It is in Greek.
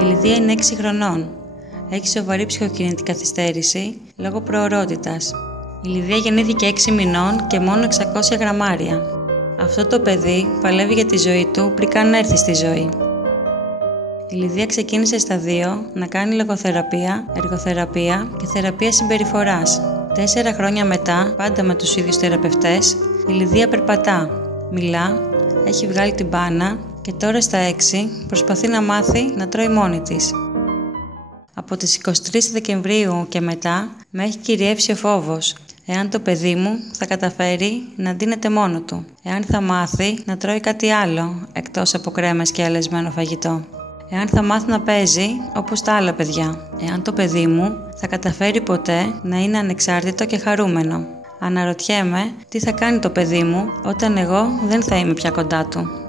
Η Λιδία είναι 6 χρονών. Έχει σοβαρή ψυχοκινητική καθυστέρηση λόγω προορότητας. Η Λιδία γεννήθηκε 6 μηνών και μόνο 600 γραμμάρια. Αυτό το παιδί παλεύει για τη ζωή του πριν καν έρθει στη ζωή. Η Λιδία ξεκίνησε στα 2 να κάνει λογοθεραπεία, εργοθεραπεία και θεραπεία συμπεριφοράς. 4 χρόνια μετά, πάντα με τους ίδιους θεραπευτές, η Λιδία περπατά, μιλά, έχει βγάλει την μπάνα και τώρα στα 6 προσπαθεί να μάθει να τρώει μόνη της. Από τις 23 Δεκεμβρίου και μετά με έχει κυριεύσει ο φόβος. Εάν το παιδί μου θα καταφέρει να ντύνεται μόνο του. Εάν θα μάθει να τρώει κάτι άλλο εκτός από κρέμες και αλεσμένο φαγητό. Εάν θα μάθει να παίζει όπως τα άλλα παιδιά. Εάν το παιδί μου θα καταφέρει ποτέ να είναι ανεξάρτητο και χαρούμενο. Αναρωτιέμαι τι θα κάνει το παιδί μου όταν εγώ δεν θα είμαι πια κοντά του.